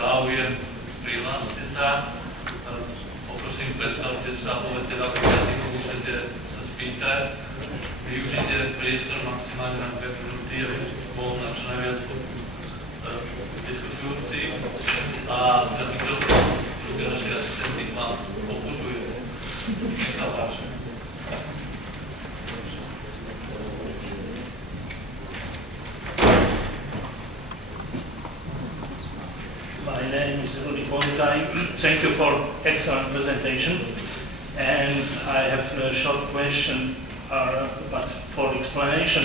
záujem, prihláste sa. Poprosím, predstavte sa, povedzte, v akých jazykoch chcete sa spýtať. Využite priestor maximálne na 2 minúty, aby bol na čo najviac diskutujúci. A za mikrofón naši asistenti vám poputujú. Nech sa páči. My name is Rudy Politai. Thank you for excellent presentation. And I have a short question, but for explanation.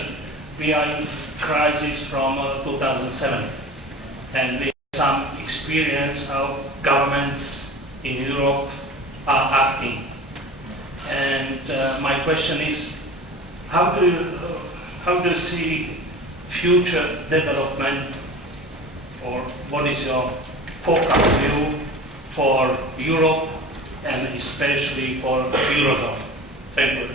We are in crisis from 2007, and we have some experience how governments in Europe are acting. And my question is, how do you see future development, or what is your forecast view for Europe and especially for the Eurozone? Thank you.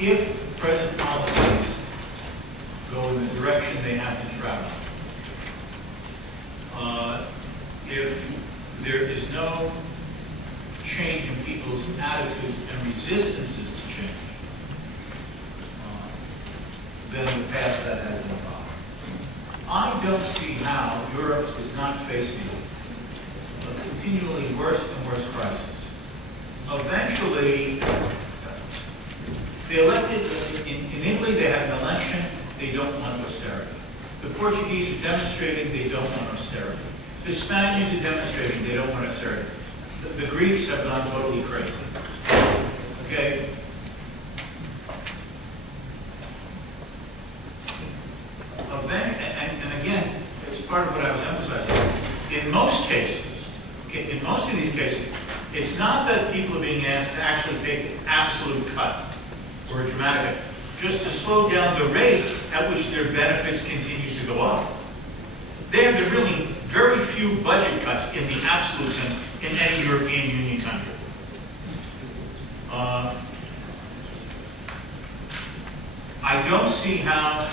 If present policies go in the direction they have to travel, if there is no change in people's attitudes and resistances to change, then the path that has been followed. I don't see how Europe is not facing a continually worse and worse crisis. Eventually, they elected, in Italy they had an election, they don't want austerity. The Portuguese are demonstrating they don't want austerity. The Spaniards are demonstrating they don't want austerity. The Greeks have gone totally crazy. Okay? And again, it's part of what I was emphasizing. In most cases, okay, in most of these cases, it's not that people are being asked to actually take an absolute cut or a dramatic cut, just to slow down the rate at which their benefits continue to go up. There have been really very few budget cuts in the absolute sense in any European Union country. I don't see how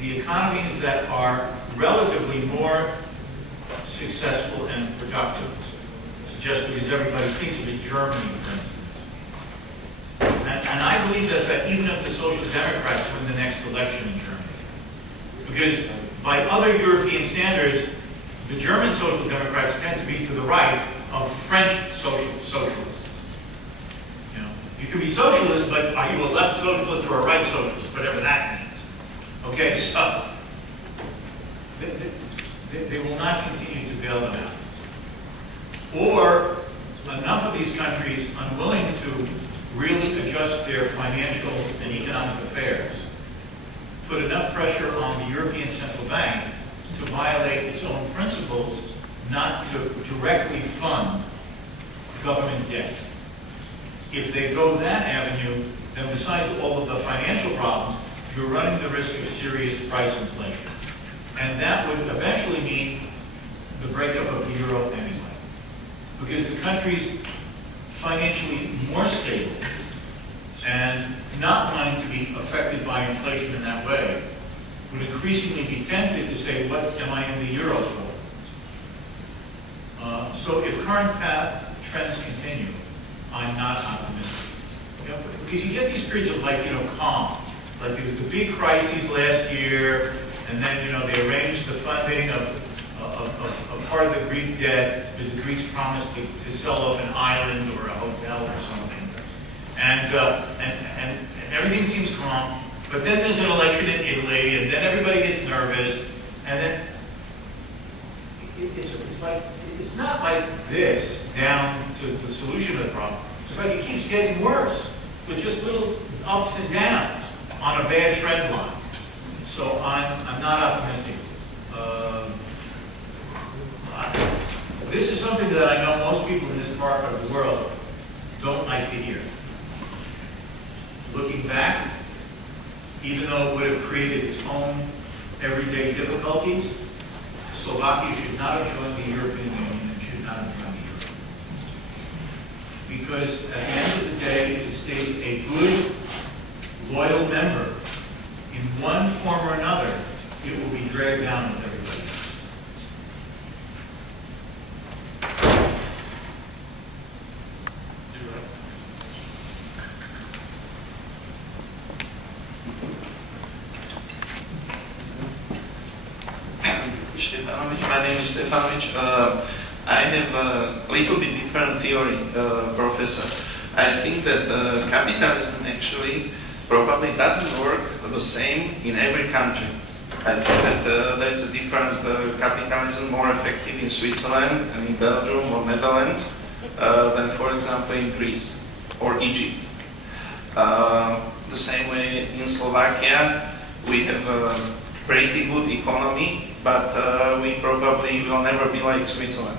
the economies that are relatively more successful and productive, just because everybody thinks of it, Germany, for instance. And I believe that even if the Social Democrats win the next election in Germany, because by other European standards, the German Social Democrats tend to be to the right of French socialists. You know, you can be socialist, but are you a left socialist or a right socialist, whatever that means? Okay, so they will not continue to bail them out. Or enough of these countries unwilling to really adjust their financial and economic affairs, put enough pressure on the European Central Bank to violate its own principles not to directly fund government debt. If they go that avenue, then besides all of the financial problems, you're running the risk of serious price inflation. And that would eventually mean the breakup of the euro anyway. Because the countries financially more stable and not wanting to be affected by inflation in that way would increasingly be tempted to say, what am I in the euro for? So if current trends continue, I'm not optimistic. You know, because you get these periods of calm. Like there was the big crises last year, and then they arranged the funding of part of the Greek debt because the Greeks promised to sell off an island or a hotel or something, and everything seems calm. But then there's an election in Italy, and then everybody gets nervous, and then it's not like this down to the solution of the problem. It's like it keeps getting worse with just little ups and downs on a bad trend line. So I'm not optimistic. This is something that I know most people in this part of the world don't like to hear. Looking back, even though it would have created its own everyday difficulties, Slovakia should not have joined the European Union and should not have joined the euro. Because at the end of the day, it stays a good, loyal member in one form or another, it will be dragged down with everybody. My name is Stefanovic. I have a little bit different theory, Professor. I think that capitalism actually probably doesn't work the same in every country. I think that there is a different capitalism more effective in Switzerland and in Belgium or Netherlands than, for example, in Greece or Egypt. The same way in Slovakia, we have a pretty good economy, but we probably will never be like Switzerland.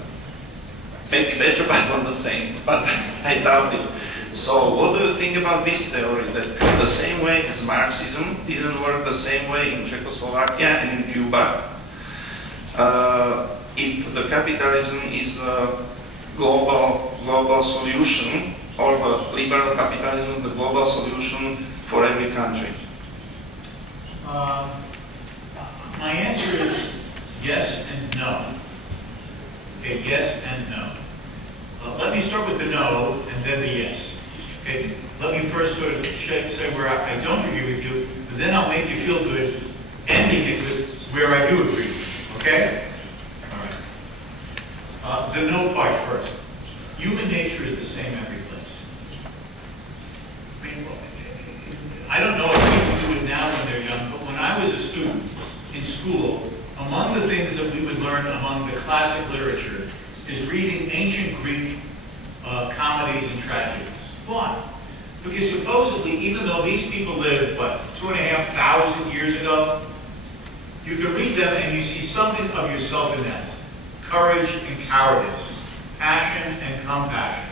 Maybe better, but not the same. But I doubt it. So what do you think about this theory, that the same way as Marxism didn't work the same way in Czechoslovakia and in Cuba, if the capitalism is a global solution, or the liberal capitalism is the global solution for every country? My answer is yes and no. Okay, yes and no. Let me start with the no and then the yes. Okay, let me first sort of say where I don't agree with you, but then I'll make you feel good, ending it with where I do agree with you. Okay? All right. The no part first. Human nature is the same every place. I mean, I don't know if people do it now when they're young, but when I was a student in school, among the things that we would learn among the classic literature is reading ancient Greek comedies and tragedies. Why? Because supposedly, even though these people lived, 2,500 years ago, you can read them and you see something of yourself in them. Courage and cowardice, passion and compassion,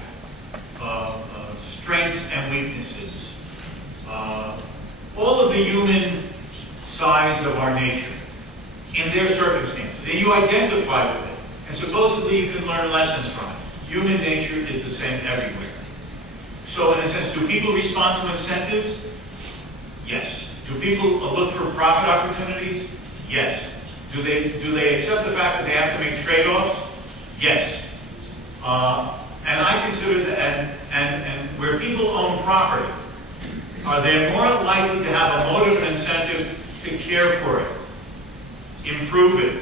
strengths and weaknesses, all of the human sides of our nature in their circumstances. And you identify with it. And supposedly you can learn lessons from it. Human nature is the same everywhere. So in a sense, do people respond to incentives? Yes. Do people look for profit opportunities? Yes. Do they accept the fact that they have to make trade-offs? Yes. And I consider that, and where people own property, are they more likely to have a motive and incentive to care for it, improve it,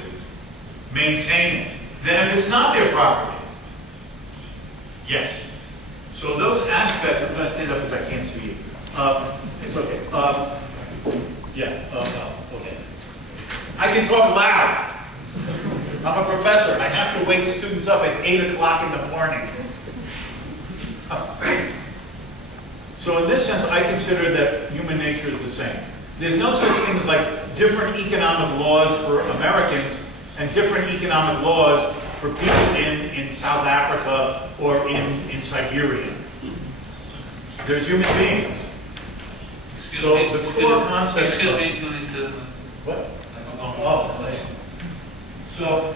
maintain it, than if it's not their property? Yes. So those aspects, I'm going to stand up because I can't see you. It's okay. Okay. I can talk loud. I'm a professor. I have to wake students up at 8 o'clock in the morning. So in this sense, I consider that human nature is the same. There's no such thing as like different economic laws for Americans and different economic laws for people in South Africa or in Siberia. There's human beings. So the core concept. Excuse me, you need to. What? Oh, so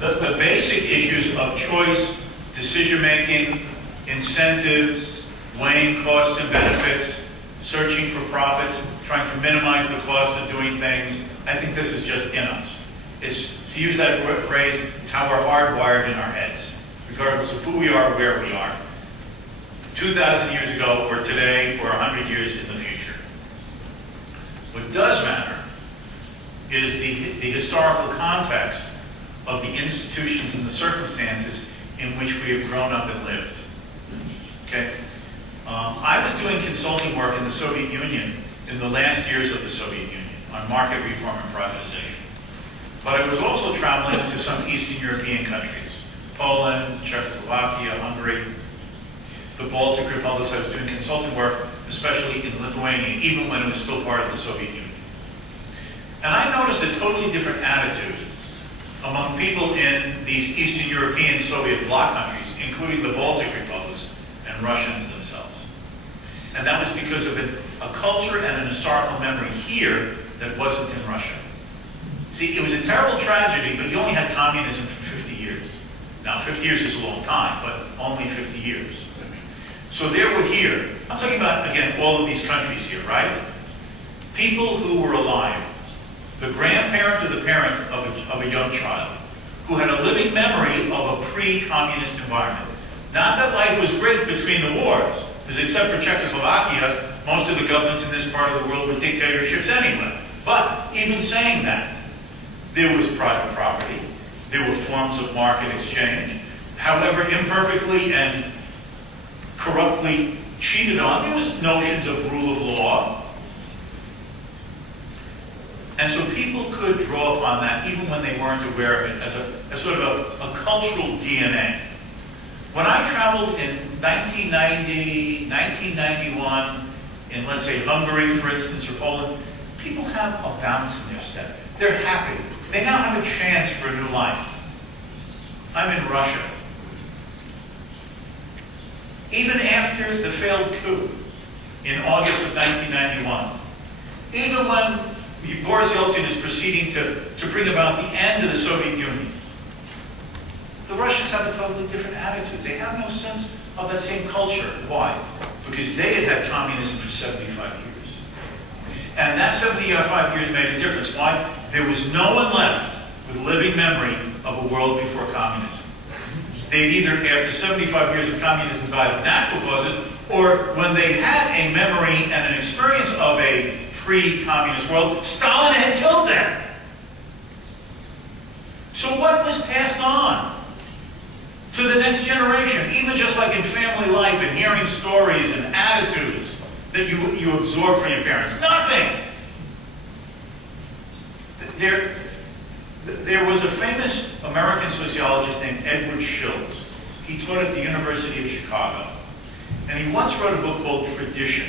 the basic issues of choice, decision-making, incentives, weighing costs and benefits, searching for profits, trying to minimize the cost of doing things, I think this is just in us. It's, to use that phrase, it's how we're hardwired in our heads, regardless of who we are, where we are, 2,000 years ago, or today, or 100 years in the future. What does matter is the historical context of the institutions and the circumstances in which we have grown up and lived. Okay? I was doing consulting work in the Soviet Union in the last years of the Soviet Union on market reform and privatization. But I was also traveling to some Eastern European countries, Poland, Czechoslovakia, Hungary, the Baltic republics. I was doing consulting work, especially in Lithuania, even when it was still part of the Soviet Union. And I noticed a totally different attitude among people in these Eastern European Soviet bloc countries, including the Baltic republics and Russians themselves. And that was because of a culture and an historical memory here that wasn't in Russia. See, it was a terrible tragedy, but you only had communism for 50 years. Now, 50 years is a long time, but only 50 years. So there we're here. I'm talking about, again, all of these countries here, right? people who were alive, the grandparent or the parent of a young child, who had a living memory of a pre-communist environment. Not that life was great between the wars, because except for Czechoslovakia, most of the governments in this part of the world were dictatorships anyway. But even saying that, there was private property, there were forms of market exchange, however imperfectly and corruptly cheated on, there was notions of rule of law. And so people could draw upon that even when they weren't aware of it as sort of a cultural DNA. When I traveled in 1990, 1991, in let's say Hungary, for instance, or Poland, people have a bounce in their step. They're happy. They now have a chance for a new life. I'm in Russia. Even after the failed coup in August of 1991, even when Boris Yeltsin is proceeding to bring about the end of the Soviet Union, the Russians have a totally different attitude. They have no sense of that same culture. Why? Because they had had communism for 75 years. And that 75 years made a difference. Why? There was no one left with living memory of a world before communism. They'd either, after 75 years of communism, died of natural causes, or when they had a memory and an experience of a pre-communist world, Stalin had killed them. So what was passed on to the next generation, even just like in family life and hearing stories and attitudes that you absorb from your parents? Nothing. There was a famous American sociologist named Edward Shills. He taught at the University of Chicago. And he once wrote a book called Tradition.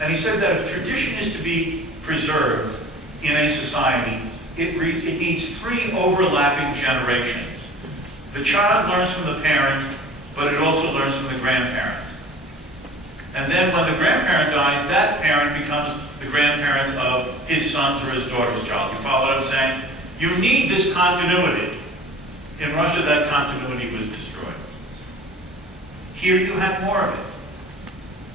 And he said that if tradition is to be preserved in a society, it needs 3 overlapping generations. The child learns from the parent, but it also learns from the grandparent. And then when the grandparent dies, that parent becomes the grandparent of his son's or his daughter's child. You follow what I'm saying? You need this continuity. In Russia, that continuity was destroyed. Here you have more of it.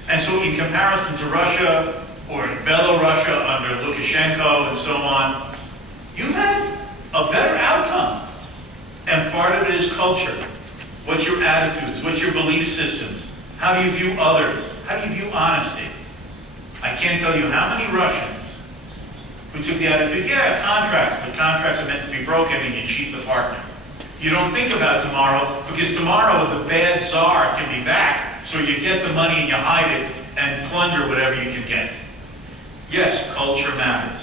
And so in comparison to Russia, or Belorussia under Lukashenko and so on, you've had a better outcome. And part of it is culture. What's your attitudes? What's your belief systems? How do you view others? How do you view honesty? I can't tell you how many Russians who took the attitude, yeah, contracts, but contracts are meant to be broken and you cheat the partner. You don't think about tomorrow, because tomorrow the bad czar can be back, so you get the money and you hide it and plunder whatever you can get. Yes, culture matters.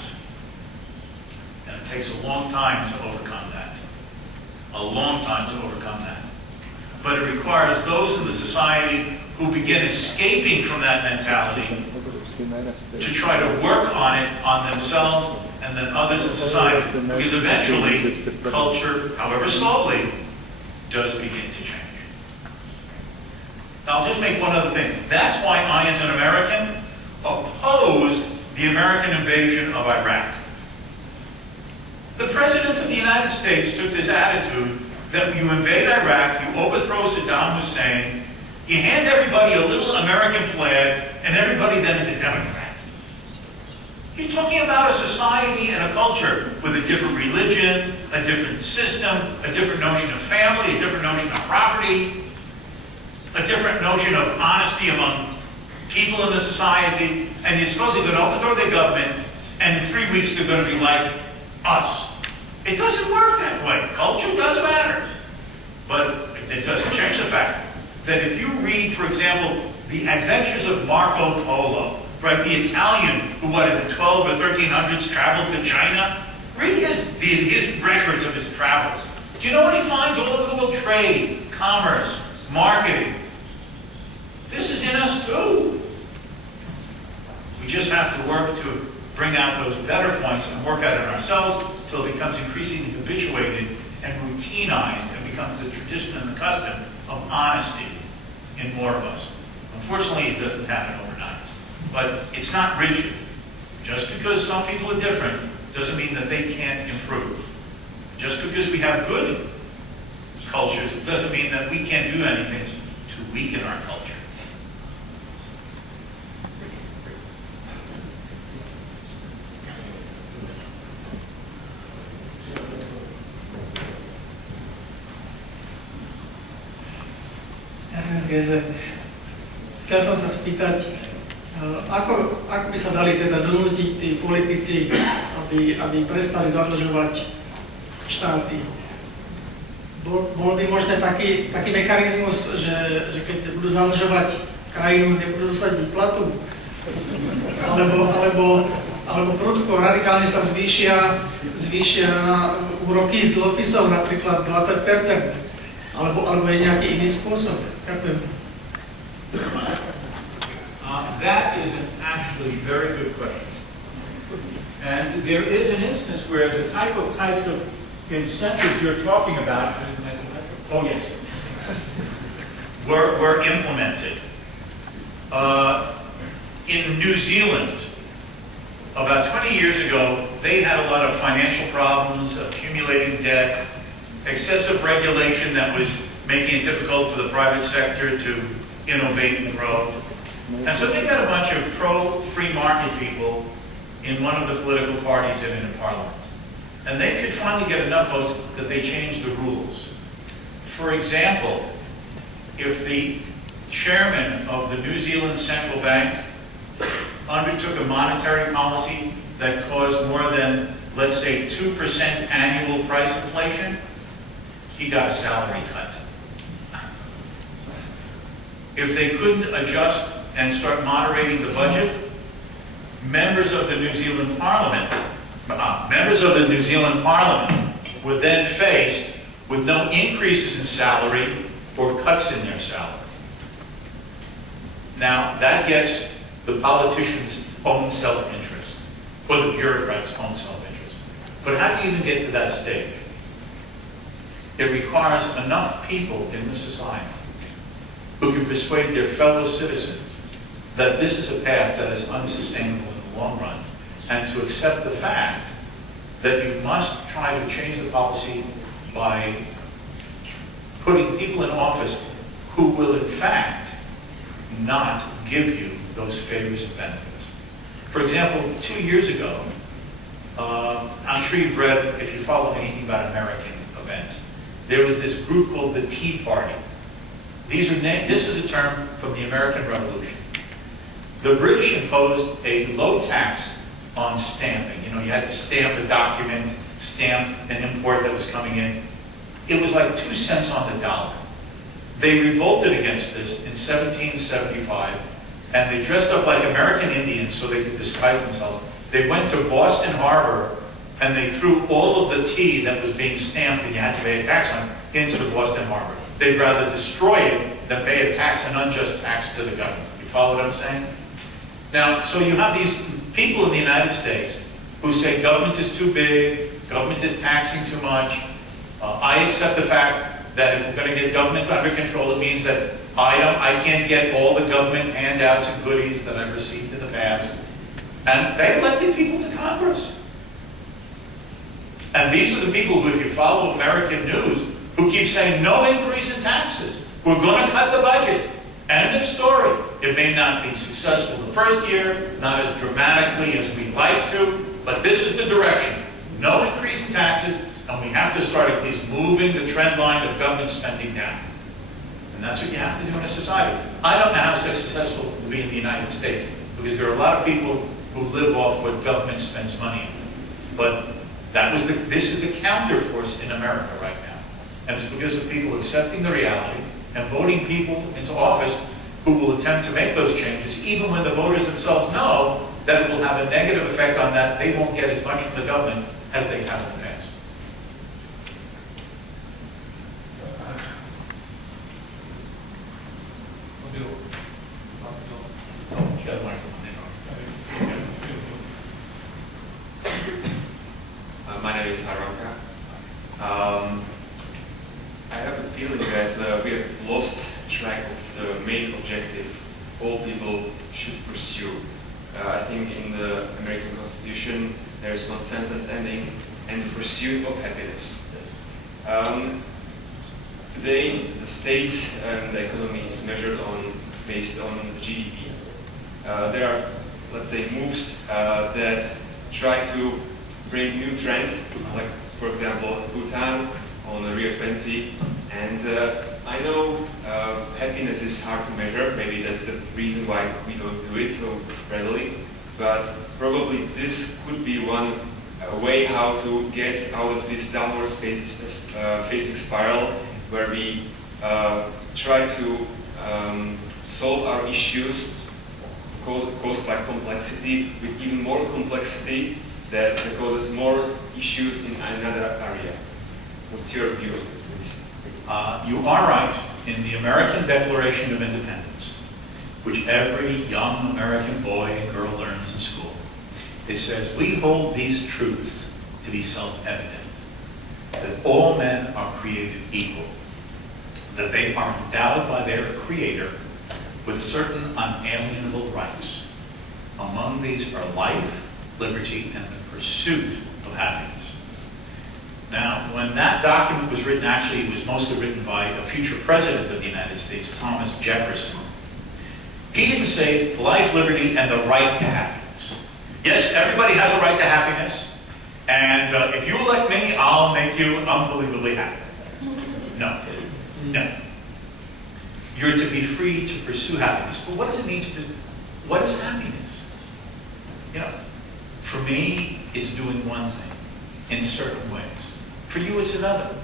And it takes a long time to overcome that. A long time to overcome that. But it requires those in the society who begin escaping from that mentality to try to work on it on themselves and then others in society. Because eventually, culture, however slowly, does begin to change. Now, I'll just make one other thing. That's why I, as an American, opposed the American invasion of Iraq. The President of the United States took this attitude that you invade Iraq, you overthrow Saddam Hussein, you hand everybody a little American flag, and everybody then is a Democrat. You're talking about a society and a culture with a different religion, a different system, a different notion of family, a different notion of property, a different notion of honesty among people in the society, and you're supposedly going to overthrow their government, and in 3 weeks they're going to be like us. It doesn't work that way. Culture does matter. But it doesn't change the fact that if you read, for example, the adventures of Marco Polo, right, the Italian who, what, in the 12 or 1300s traveled to China, read his records of his travels. Do you know what he finds all over the world? Trade, commerce, marketing. This is in us too. We just have to work to bring out those better points and work at it ourselves until it becomes increasingly habituated and routinized and becomes the tradition and the custom of honesty in more of us. Unfortunately, it doesn't happen overnight. But it's not rigid. Just because some people are different doesn't mean that they can't improve. Just because we have good cultures doesn't mean that we can't do anything to weaken our culture. kríze. Chcel som sa spýtať, ako by sa dali teda donútiť tí politici, aby prestali zadlžovať štáty? Bol by možné taký mechanizmus, že keď budú zadlžovať krajinu, nebudú dostať výplatu? Alebo prudko, radikálne sa zvýšia úroky z dlhopisov, napríklad 20%, alebo je nejaký iný spôsob? Ďakujem. That is an actually very good question. And there is an instance where the types of incentives you're talking about, oh yes, were implemented. In New Zealand, about 20 years ago, they had a lot of financial problems, accumulating debt, excessive regulation that was making it difficult for the private sector to innovate and grow. And so they got a bunch of pro-free market people in one of the political parties in Parliament. And they could finally get enough votes that they changed the rules. For example, if the chairman of the New Zealand Central Bank undertook a monetary policy that caused more than, let's say, 2% annual price inflation, he got a salary cut. If they couldn't adjust and start moderating the budget, members of the New Zealand Parliament were then faced with no increases in salary or cuts in their salary. Now, that gets the politicians' own self-interest, or the bureaucrats' own self-interest. But how do you even get to that stage? It requires enough people in the society who can persuade their fellow citizens that this is a path that is unsustainable in the long run, and to accept the fact that you must try to change the policy by putting people in office who will in fact not give you those favors and benefits. For example, 2 years ago, I'm sure you've read, if you follow anything about American events, there was this group called the Tea Party. This is a term from the American Revolution. The British imposed a low tax on stamping. You know, you had to stamp a document, stamp an import that was coming in. It was like 2 cents on the dollar. They revolted against this in 1775, and they dressed up like American Indians so they could disguise themselves. They went to Boston Harbor, and they threw all of the tea that was being stamped and you had to pay a tax on into the Boston Harbor. They'd rather destroy it than pay a tax, an unjust tax to the government. You follow what I'm saying? Now, so you have these people in the United States who say government is too big, government is taxing too much. I accept the fact that if we're going to get government under control, it means that I can't get all the government handouts and goodies that I've received in the past. And they elected people to Congress. And these are the people who, if you follow American news, who keep saying no increase in taxes. We're going to cut the budget. End of story. It may not be successful the first year, not as dramatically as we'd like to, but this is the direction. No increase in taxes, and we have to start at least moving the trend line of government spending down. And that's what you have to do in a society. I don't know how successful it will be in the United States, because there are a lot of people who live off what government spends money on. But this is the counterforce in America right now. And it's because of people accepting the reality and voting people into office who will attempt to make those changes, even when the voters themselves know that it will have a negative effect on that. They won't get as much from the government as they have in the past. My name is Haranka. I have a feeling that we have lost track of the main objective all people should pursue. I think in the American Constitution there is one sentence ending, "and the pursuit of happiness." Today the state and the economy is measured based on GDP. There are, let's say, moves that try to bring new trend, like for example Bhutan on the Rio 20, and I know happiness is hard to measure. Maybe that's the reason why we don't do it so readily. But probably this could be one way how to get out of this downward facing spiral, where we try to solve our issues caused by complexity with even more complexity that causes more issues in another area. What's your view on this, please? You are right. In the American Declaration of Independence, which every young American boy and girl learns in school, it says, we hold these truths to be self-evident, that all men are created equal, that they are endowed by their Creator with certain unalienable rights. Among these are life, liberty, and the pursuit of happiness. Now, when that document was written, actually it was mostly written by a future president of the United States, Thomas Jefferson. He didn't say life, liberty, and the right to happiness. Yes, everybody has a right to happiness, and if you elect me, I'll make you unbelievably happy. No, no. You're to be free to pursue happiness. But what does it mean to pursue? What is happiness? You know, for me, it's doing one thing in certain ways. For you, it's another.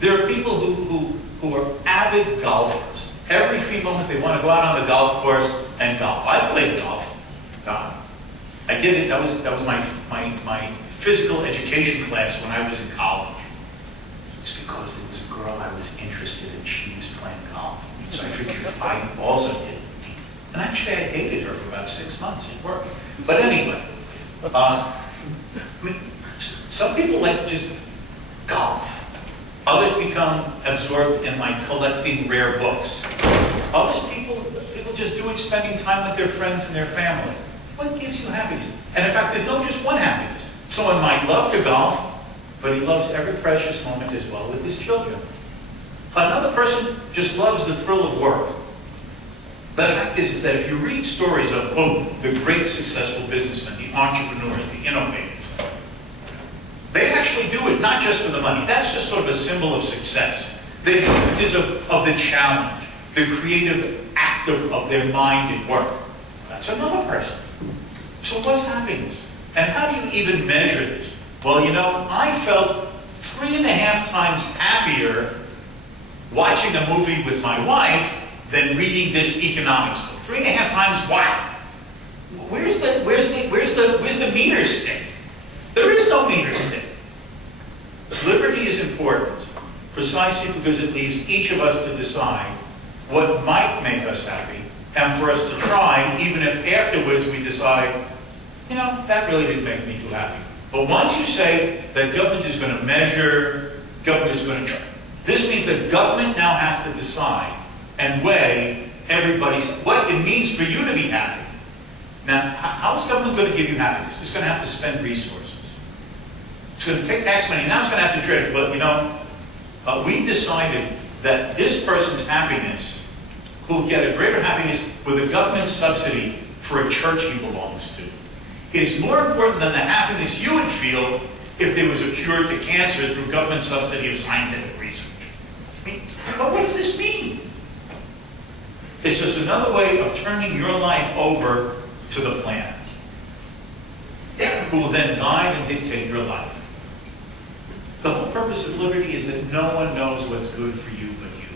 There are people who are avid golfers. Every free moment they want to go out on the golf course and golf. I played golf. I did it. That was my physical education class when I was in college. It's because there was a girl I was interested in. She was playing golf. So I figured I also did. And actually I dated her for about 6 months. It worked. But anyway, I mean, some people like to just golf. Others become absorbed in like collecting rare books. Others people just do it spending time with their friends and their family. What gives you happiness? And in fact, there's no just one happiness. Someone might love to golf, but he loves every precious moment as well with his children. Another person just loves the thrill of work. The fact is that if you read stories of, quote, the great successful businessmen, the entrepreneurs, the innovators, they actually do it not just for the money. That's just sort of a symbol of success. They do it because of the challenge, the creative act of their mind at work. That's another person. So what's happiness? And how do you even measure this? Well, you know, I felt 3.5 times happier watching a movie with my wife than reading this economics book. 3.5 times what? Where's the meter stick? There is no meter stick. Liberty is important precisely because it leaves each of us to decide what might make us happy, and for us to try, even if afterwards we decide, you know, that really didn't make me too happy. But once you say that government is going to measure, government is going to try, this means that government now has to decide and weigh what it means for you to be happy. Now, how is government going to give you happiness? It's going to have to spend resources. It's going to take tax money. Now it's going to have to trade. Well, you know, we decided that this person's happiness will get a greater happiness with a government subsidy for a church he belongs to. Is more important than the happiness you would feel if there was a cure to cancer through government subsidy of scientific research. I mean, what does this mean? It's just another way of turning your life over to the planet, who will then guide and dictate your life. The whole purpose of liberty is that no one knows what's good for you but you.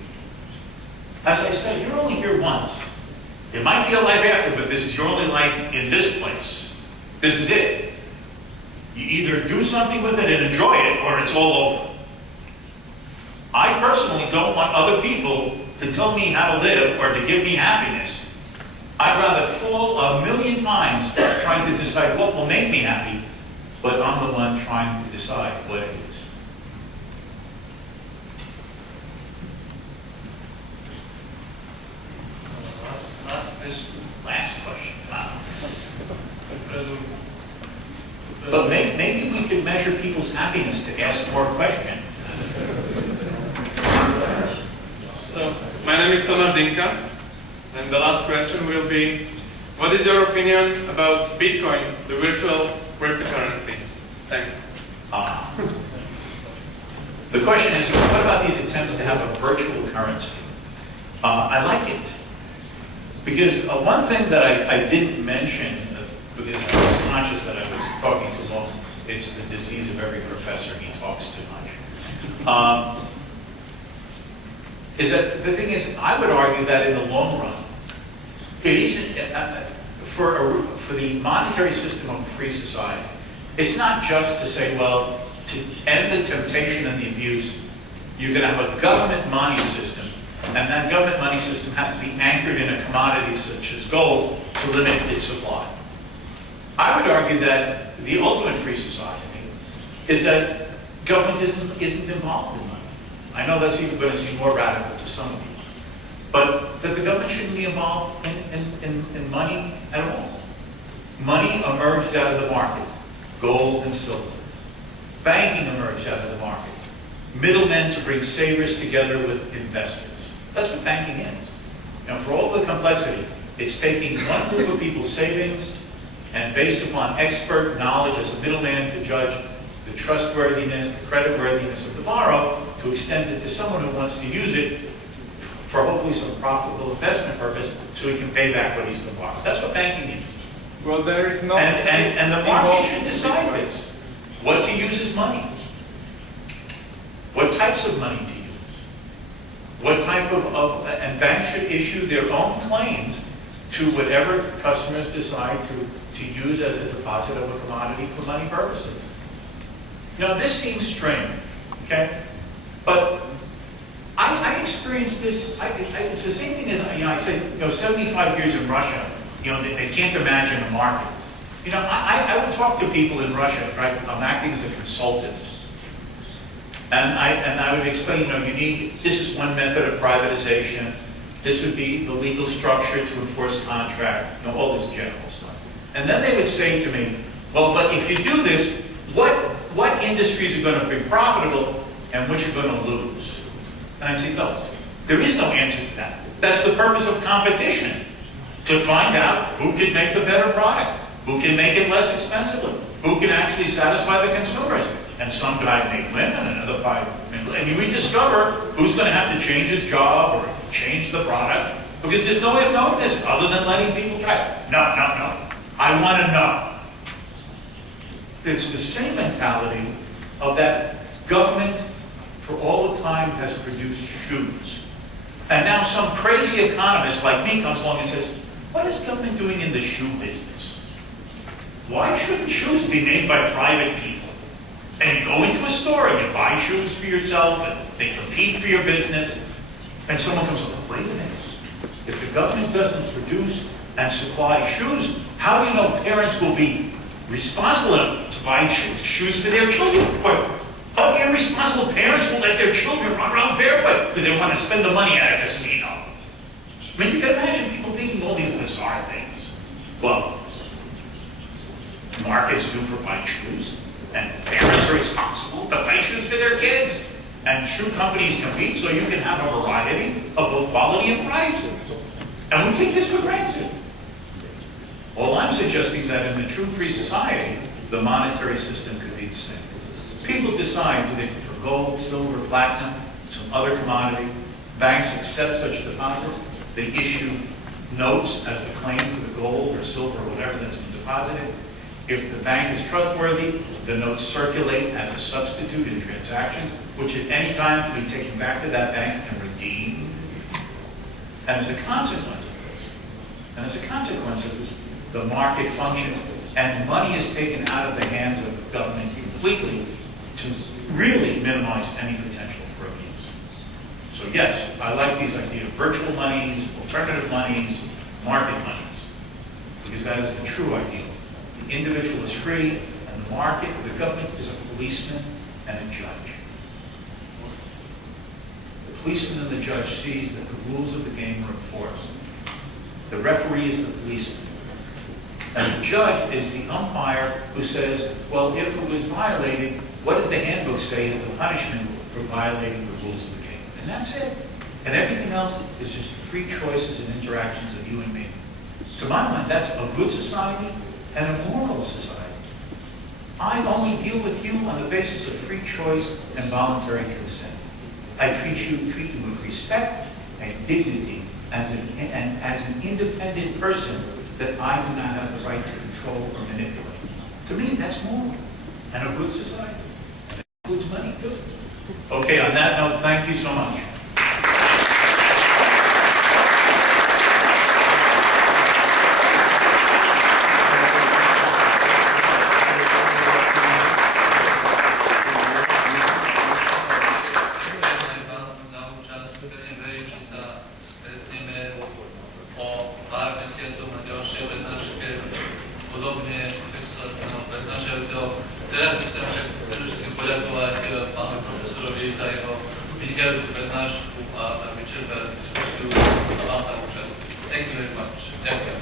As I said, you're only here once. There might be a life after, but this is your only life in this place. This is it. You either do something with it and enjoy it, or it's all over. I personally don't want other people to tell me how to live or to give me happiness. I'd rather fall 1,000,000 times trying to decide what will make me happy, but I'm the one trying to decide what it is. Last question. But maybe we could measure people's happiness to ask more questions. So, my name is Tomáš Dinka, and the last question will be, what is your opinion about Bitcoin, the virtual cryptocurrency? Thanks. The question is, what about these attempts to have a virtual currency? I like it. Because one thing that I didn't mention, because I was conscious that I was talking too long, it's the disease of every professor, he talks too much. Is that the thing is, I would argue that in the long run, it isn't, for the monetary system of a free society, it's not just to say, well, to end the temptation and the abuse, you're going to have a government money system, and that government money system has to be anchored in a commodity such as gold to limit its supply. I would argue that the ultimate free society is that government isn't involved in money. I know that's even going to seem more radical to some of you, but that the government shouldn't be involved in money at all. Money emerged out of the market, gold and silver. Banking emerged out of the market. Middlemen to bring savers together with investors. That's what banking is. Now, for all the complexity, it's taking one group of people's savings and based upon expert knowledge as a middleman to judge the trustworthiness, the creditworthiness of the borrower, to extend it to someone who wants to use it for hopefully some profitable investment purpose so he can pay back what he's been borrowed. That's what banking is. Well, there is no... And the market should decide this. What to use as money. What types of money to use. What type and banks should issue their own claims to whatever customers decide to use as a deposit of a commodity for money purposes. Now, this seems strange, okay? But I experienced this, it's the same thing as, I said, 75 years in Russia, they can't imagine a market. I would talk to people in Russia, right? I'm acting as a consultant. And I would explain, this is one method of privatization. This would be the legal structure to enforce contract, all this general stuff. And then they would say to me, well, but if you do this, what industries are going to be profitable and which are going to lose? And I'd say, no, there is no answer to that. That's the purpose of competition, to find out who can make the better product, who can make it less expensively, who can actually satisfy the consumers. And some guy may win and another guy may lose. And we discover who's going to have to change his job or change the product, because there's no way of knowing this other than letting people try it. No. I want to know. It's the same mentality of that government for all of time has produced shoes. And now some crazy economist like me comes along and says, what is government doing in the shoe business? Why shouldn't shoes be made by private people? And you go into a store and you buy shoes for yourself and they compete for your business. And someone comes along, wait a minute. If the government doesn't produce and supply shoes, how do you know parents will be responsible enough to buy shoes for their children? What irresponsible parents will let their children run around barefoot because they want to spend the money at it, just so you know? I mean, you can imagine people thinking all these bizarre things. Well, markets do provide shoes, and parents are responsible to buy shoes for their kids. And shoe companies compete so you can have a variety of both quality and price. And we take this for granted. Well, I'm suggesting that in the true free society, the monetary system could be the same. People decide, do they prefer gold, silver, platinum, some other commodity? Banks accept such deposits. They issue notes as a claim to the gold or silver or whatever that's been deposited. If the bank is trustworthy, the notes circulate as a substitute in transactions, which at any time can be taken back to that bank and redeemed. And as a consequence of this, the market functions, and money is taken out of the hands of the government completely to really minimize any potential for abuse. So yes, I like these ideas of virtual monies, alternative monies, market monies, because that is the true ideal. The individual is free, and the market, the government is a policeman and a judge. The policeman and the judge sees that the rules of the game are enforced. The referee is the policeman. And the judge is the umpire who says, well, if it was violated, what does the handbook say is the punishment for violating the rules of the game? And that's it. And everything else is just free choices and interactions of you and me. To my mind, that's a good society and a moral society. I only deal with you on the basis of free choice and voluntary consent. I treat you with respect and dignity as an independent person that I do not have the right to control or manipulate. To me, that's moral and a good society. And it includes money too. Okay, on that note, thank you so much. Teraz chcem však predovšetkým poďakovať pánu profesorovi za jeho vynikajúcu prednášku a za vyčerpávajúcu diskusiu a vám za účasť. Thank you very much. Ďakujem.